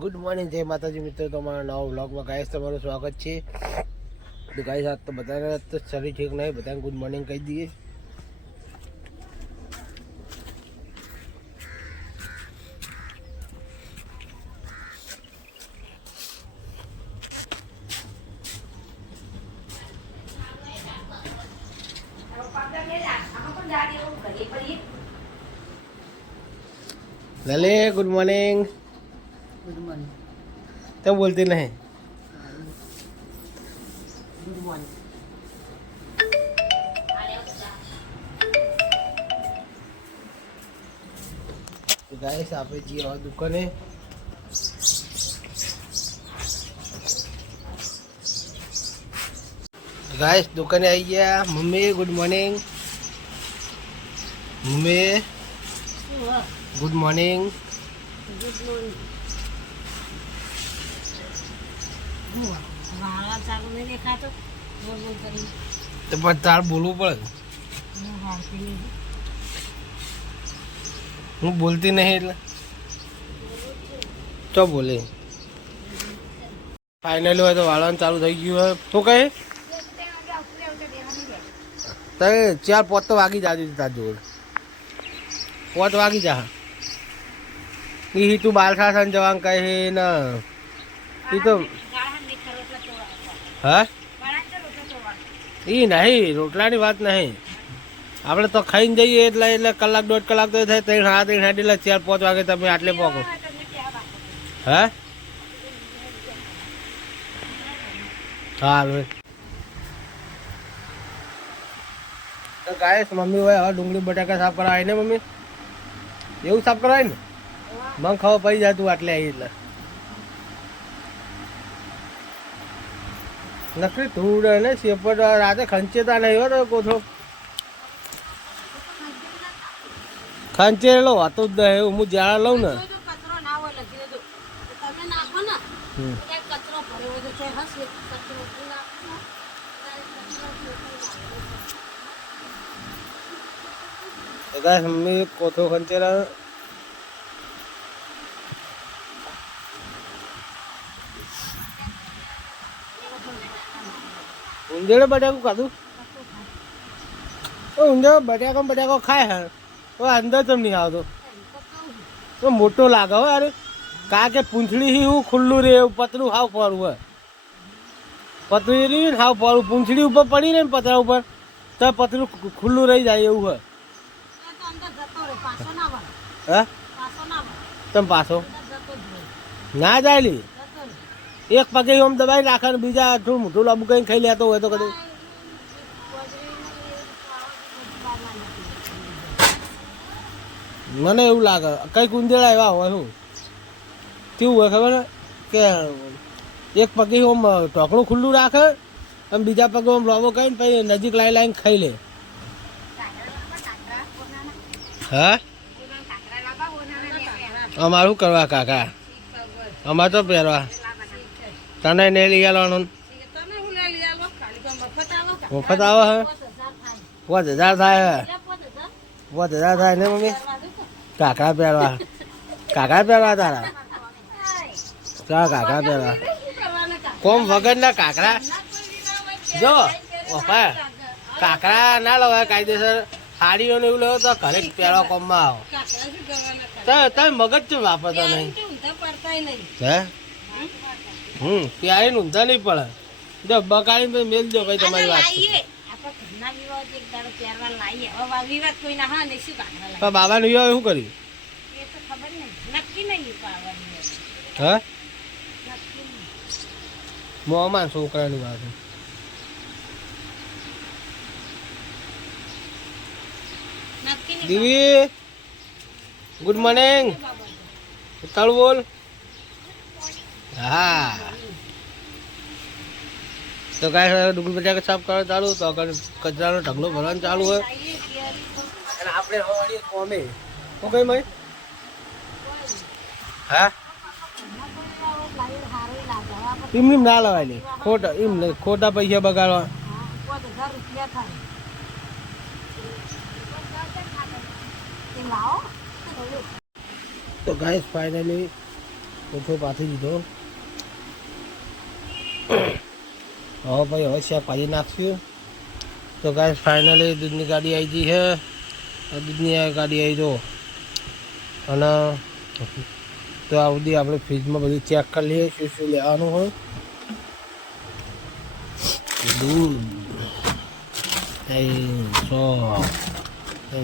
Good morning, જય માતાજી મિત્રો. તમારા નવા વ્લોગમાં ગાઈસ તમારું સ્વાગત છે. તો ગાઈસ આજ તો બધાને તો શરીર ઠીક નહીં, બધાને ગુડ મોર્નિંગ કહી દઈએ. लले गुड मॉर्निंग. Good morning. तो बोलती नहीं. Good morning. तो गाइस आप जी और दुकाने गाइस दुकाने आई गया. Mummy good morning. Mummy good morning. Good morning. वाला चालू नहीं देखा तो बोल बोल करी तो पर तार बोलવું પડે. હું બોલતી નહીં એટલે તો બોલે. ફાઇનલી હોય તો વાળવાનું ચાલુ થઈ ગયું હોય તો કહે તારે 4-5 તો વાગી જાજુ તાર જોડે 5 વાગી જા. એ તું બાલસાસન જવાનું કહે ને એ તો હા એ નહીં રોટલાની વાત નહીં. આપણે તો ખાઈને જઈએ એટલે કલાક 1.5 કલાક તો થાય. 3-3 એટલે 4-5 વાગે તમે આટલે પહોંચો. હા હાલ તો ગાય મમ્મી હોય હવે ડુંગળી બટાકા સાફ કરાય ને મમ્મી એવું સાફ કરાય ને મને ખબર પડી જાય તું આટલે આવી એટલે નકરી ધૂળ ને શેપટ રાતે ખંચેતા નહીં હોય કોથળો ખંચેલો હતો જ નહીં. હું જ્યારે લઉં ને મમ્મી કોથળો ખંચેલા ઊંધેડે બટાકું ખાધું. ઊંધેડે બટાકો ખાય હે તો અંદર તો નહીં આવતો તો મોટો લાગે હો યાર. કારણ કે પૂંછડી હું ખુલ્લું રહે એવું પતરું હાવ ફરું હોય. પતરું રહ્યું ને હાવ ફરું પૂંછડી ઉપર પડી ને પતરા ઉપર તો પતરું ખુલ્લું રહી જાય એવું હોય. હા તમે પાછો ના જાય લી એક પગે આમ દબાઈ રાખે ને બીજા થોડું મોટું લાંબુ કઈ ખાઈ લેતો હોય તો કદું મને એવું લાગે કંઈક ઉંદેડા એવા હોય. શું કેવું હોય ખબર કે એક પગે આમ ઢોકણું ખુલ્લું રાખે અને બીજા પગે આમ લોબો કહીને પછી નજીક લાઈને ખાઈ લે. હા અમારે શું કરવા કાકા અમારે તો પહેરવા તને નહીં લઈ આવવાનું મફત આવે હે 5000 થાય હે 5000 થાય ને મમ્મી. કાકડા પહેરવા તારા કાકડા પહેરવા કોમ વગરના કાકડા જો પપ્પા કાકડા ના લવાય કાયદેસર. સાડીઓ ને એવું લેવો તો ઘરે પહેરવા કોમમાં આવો તમે મગજ ચું વાપરતો નહીં હે ત્યારે ઊંધા નહીં પડે. જો બકાડીને તો મેલ દો કઈ તમારી વાત. બાબાનું વિવાહ શું કર્યું હે મોમાં છોકરાની વાત. દીવી ગુડ મોર્નિંગ. તાળું બોલ. હા તો ગાય ડુંગળી બટાકા સાફ કરવા ચાલુ તો કચરાનો ઢગલો ભરવાનું ચાલુ હોય અને આપણે હવાડીએ કોમે શું કઈ ભાઈ હા એમ ના લવાય નહીં ખોટા એમ ખોટા પૈસા બગાડવા. તો ગાઈસ ફાઇનલી ઓછો પાછી દીધો. હવે ભાઈ હવે શેપ પાછી નાખશું. તો ગાઈસ ફાઇનલી દૂધની ગાડી આવી ગઈ છે. દૂધની આ ગાડી આવી જો. અને તો આ બધી આપણે ફ્રીજમાં બધું ચેક કરી લઈએ શું શું લેવાનું હોય. દૂધ 100 10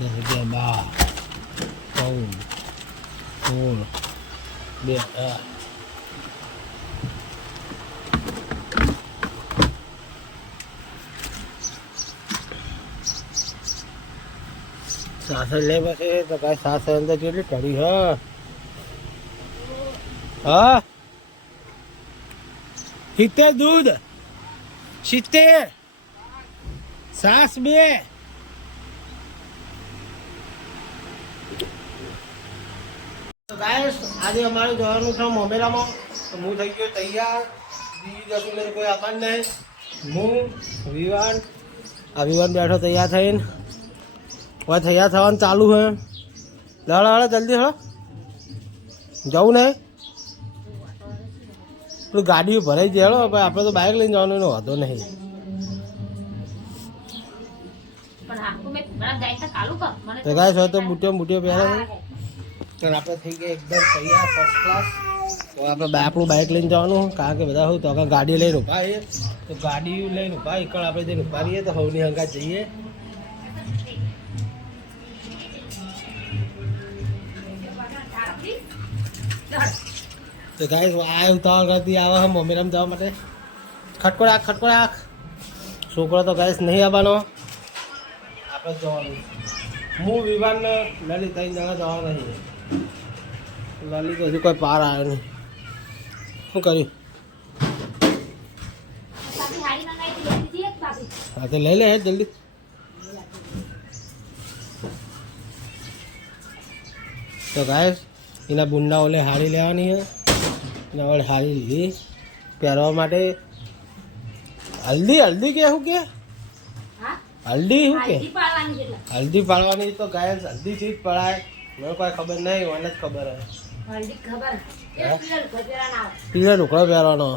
11 12 16 2 સાસર લે પાસે તો કાંઈ સાસર અંદર કેટલી પડી હા 70 દૂધ 70 સાસ 2 તો ગાઈસ આજે અમારે જવાનું છે મોમેરામાં. તો હું થઈ ગયો તૈયાર. બીજી જશું નહીં, કોઈ આવવાનું નહીં. હું વિવાન બેઠો તૈયાર થઈને. હવે તૈયાર થવાનું ચાલુ છે. લડો જલ્દી હળો જવું નહીં. પેલું ગાડીઓ ભરાઈ જાય હળો. ભાઈ આપણે તો બાઇક લઈને જવાનું એનો વાંધો નહીં. તો ગાઈસ હોય તો બુટીઓ પહેરે તો આપણે થઈ ગયા એકદમ તૈયાર ફર્સ્ટ ક્લાસ. તો આપણે આપણું બાઇક લઈને જવાનું. કારણ કે બધા હોય તો આપણે ગાડી લઈને ઊભા છીએ. તો ગાડી લઈને ઊભા એકળ આપણે જઈને ઊભા રહીએ તો હવની હંગાત જઈએ. તો ગાઈસ આ ઉતાવળ કરતી આવે છે મોમેરામ જવા માટે. ખટકો રાખ. છોકરો તો ગાઈસ નહીં આવવાનો, આપણે જવાનું. હું વિવાન લલિત 3 જણા જવાના નહીં. લલિત હજુ કોઈ પાર આવ્યો નહીં. શું કર્યું? હા તો લઈ લે જલ્દી. તો ગાઈસ એના બુંડા ઓલે હાડી લેવાની છે. એના ઓલે હાડી લીધી પહેરવા માટે. હલ્દી કે શું કે હલ્દી શું કે હલ્દી પાડવાની. તો ગાઈસ હલ્દી ચીજ પડાય મને કોઈ ખબર નહીં. મને જ ખબર હે પીળો ઢોકળો પહેરવાનો.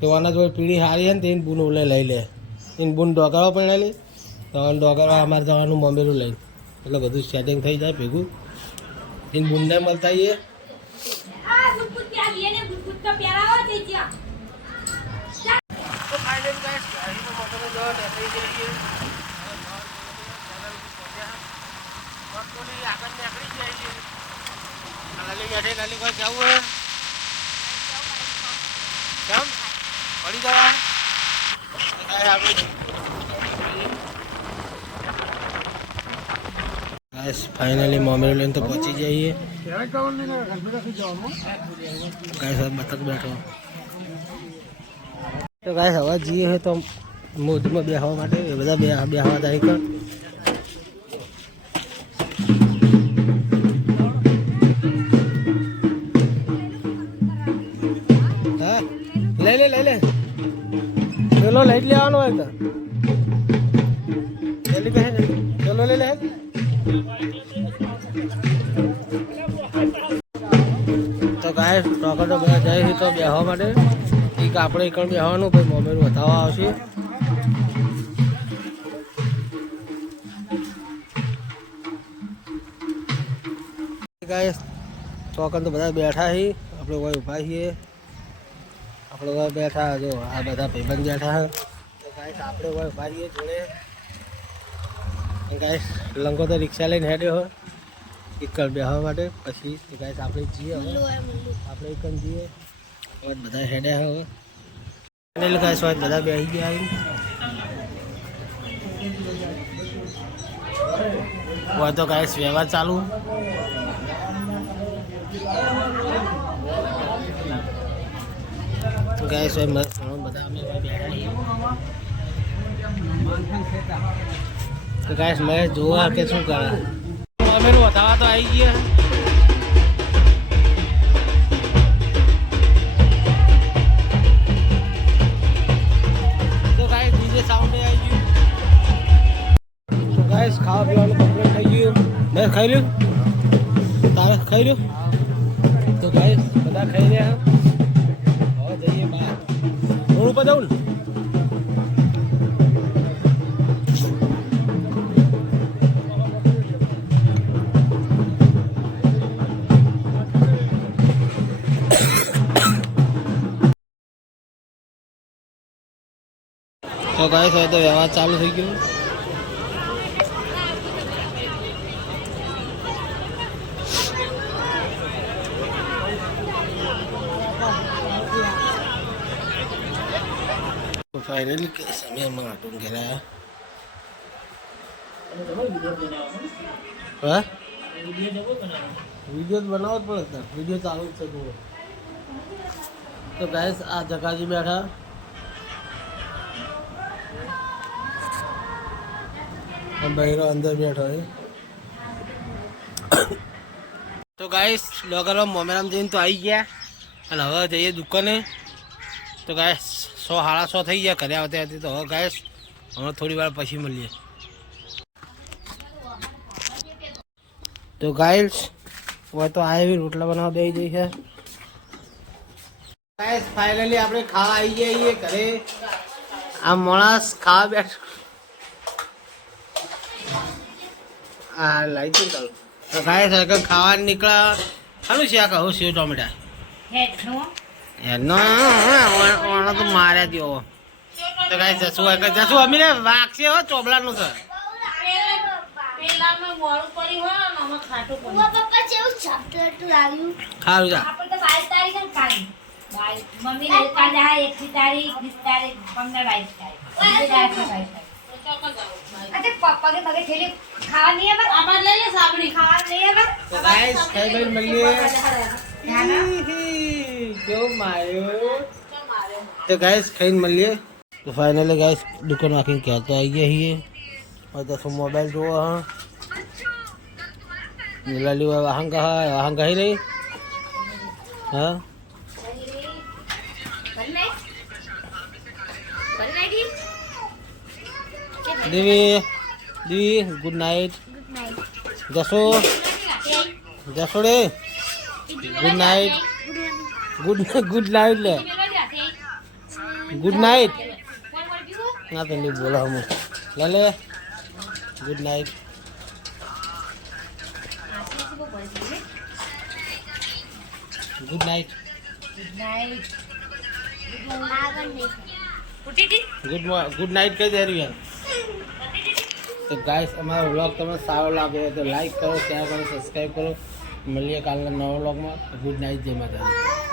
તો આના જોડે પીળી હારી છે ને તેને બૂન ઓલે લઈ લે. એને બૂન ડોગરવા પડેલી. તો ડોગરવા અમારે જવાનું મમ્મીનું લઈને. એટલે બધું સેટિંગ થઈ જાય ભેગું. એને બૂનને મળતા આવીએ. તો ફાઇનલી ગાઈસ ગાડીનો મોટરનો જવા નીકળી જઈએ. આગળ નીકળી જાય છે. લાલી કોઈ જવું હે કેમ પડી જવા ગાઈસ ફાઇનલી મોમેરો લઈને તો પહોંચી જઈએ. ગાઈસ બતક બેઠો. તો ગાઈસ હવે જઈએ છે તો મોજમાં બેસવા માટે. એ બધા બેસવા જાય કર. હા લઈ લે ચલો લઈ જ લેવાનો હોય તો જલ્દી કહે ને. ચલો લઈ લે. તો ગાય ટોકર તો બધા જાય છે તો બેસવા માટે. એક આપણે એકણ બેસવાનું પછી મમ્મીનું બતાવવા આવશે. ગાય ટોકર તો બધા બેઠા છીએ. આપણે કોઈ ઊભા છીએ. આપણે કોઈ બેઠા જો આ બધા ભાઈબંધ બેઠા છે. તો ગાય આપણે કોઈ ઊભા છીએ જોડે. ગાય લંગો તો રિક્ષા લઈને હેડ્યો હોય એકણ બેસવા માટે. પછી ગાય આપણે જઈએ હવે આપણે એકણ જઈએ. હવે બધા હેડ્યા હવે એટલે ગાય સ્વાદ બધા બેસી ગયા. હોય તો ગાય વ્યવહાર ચાલુ. ગાય સ્વાદ બધા અમે બેઠા છીએ. તો ગાય મેં જોવા કે શું કરે અમે વધાવા તો આવી ગયા. તો ગાય ડીજે સાઉન્ડ આવી ગયું. તો ગાય ખાવા પીવાનું કમ્પ્લીટ થઈ ગયું. મેં ખાઈ લ્યું તારે ખાઈ રહ્યો તો ગાઈસ બધા ખાઈ રહ્યા હવે જઈએ બહાર રોડ ઉપર જવું ને તો ગાઈસ હવે તો વ્યવહાર ચાલુ થઈ ગયો तो फाइनली समय में आटून गया हाँ वीडियो बनाओ पड़ता वीडियो चालू से तो गाइस आ जगह जी बैठा बहरो अंदर बैठो है तो गाइस लोगल मोमेराम जैन तो आई गया અને હવે જઈએ દુકાને તો ગાઈસ 100 થઈ ગયા ઘરે આવતે આવતે તો હવે ગાઈસ હવે થોડી વાર પછી મળીએ તો ગાઈસ वो तो आए भी रोटला बना दे जई है गाइस फाइनली આપણે ખાવા આવી ગયા ઘરે આ માણસ ખાવા બેઠ આ લાઈટ ચાલુ તો ગાઈસ આગળ ખાવા નીકળા હાલું છે આ કહું સેવ ટોમેટા હેઠનો એનો ઓનો તો માર્યા દ્યો તો ગાઈસ જસુ અમીને વાગશે હો ચોબલાનું છે પેલામાં મોળું પડી હોય ને આમાં ખાટું પડી પપ્પા કેવું ચોકલેટ લાવ્યું ખારું જા આપણે તો 22 તારીખે ખાઈ ભાઈ મમ્મી ને કાલે આ 21 તારીખ 20 તારીખ 15 22 તારીખ अरे पापा के मगे थैली खावा नहीं है बस आमार ले ले साबड़ी खावा नहीं है बस तो गाइस खाई गई मिलिए क्यों मारो तो गाइस खाई मिलिए तो फाइनली गाइस दुकान आके क्या तो आई गई है और तो मोबाइल जो हां मिलाली वाहन का ही नहीं हां देवी देवी गुड नाइट जसो जसो रे गुड नाइट गुड नाइट ले गुड नाइट ना तो नहीं बोला हम ले ले good night good night good night कह दे रही है तो गाइस हमारा व्लॉग तुम्हें सारो लगे तो लाइक करो शेयर करो सब्सक्राइब करो मिलिए कल नवा व्लॉग में गुड नाइट जय माता दी।